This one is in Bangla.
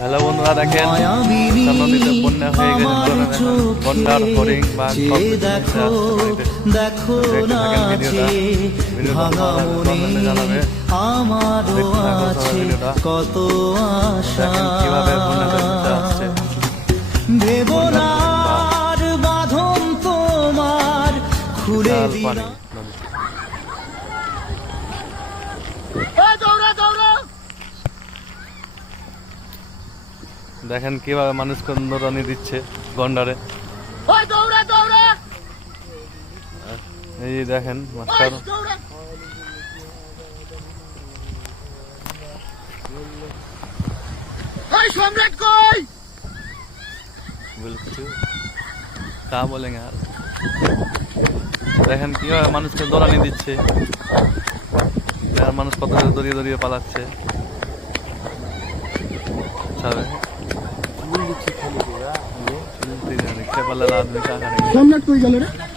হ্যালো বন্ধুরা দেখেন নদীতে বন্যা হয়ে গেছে গন্ডার হরিং বা। দেখো জানাবে। আমারও আছে কত আশা দেখেন কীভাবে বন্যাটা ভেসে আসছে। ভেবো না আর বাঁধন তোমার খুলে দিলাম পানি নদীতে। দেখেন কীভাবে মানুষকে দৌড়ানি দিচ্ছে গন্ডারে। এই দেখেন মাস্টার। তা বলেন আর। দেখেন কীভাবে মানুষকে দৌড়ানি দিচ্ছে। আর মানুষ কত দড়িয়ে দড়িয়ে পালাচ্ছে। সাবে রিক্সা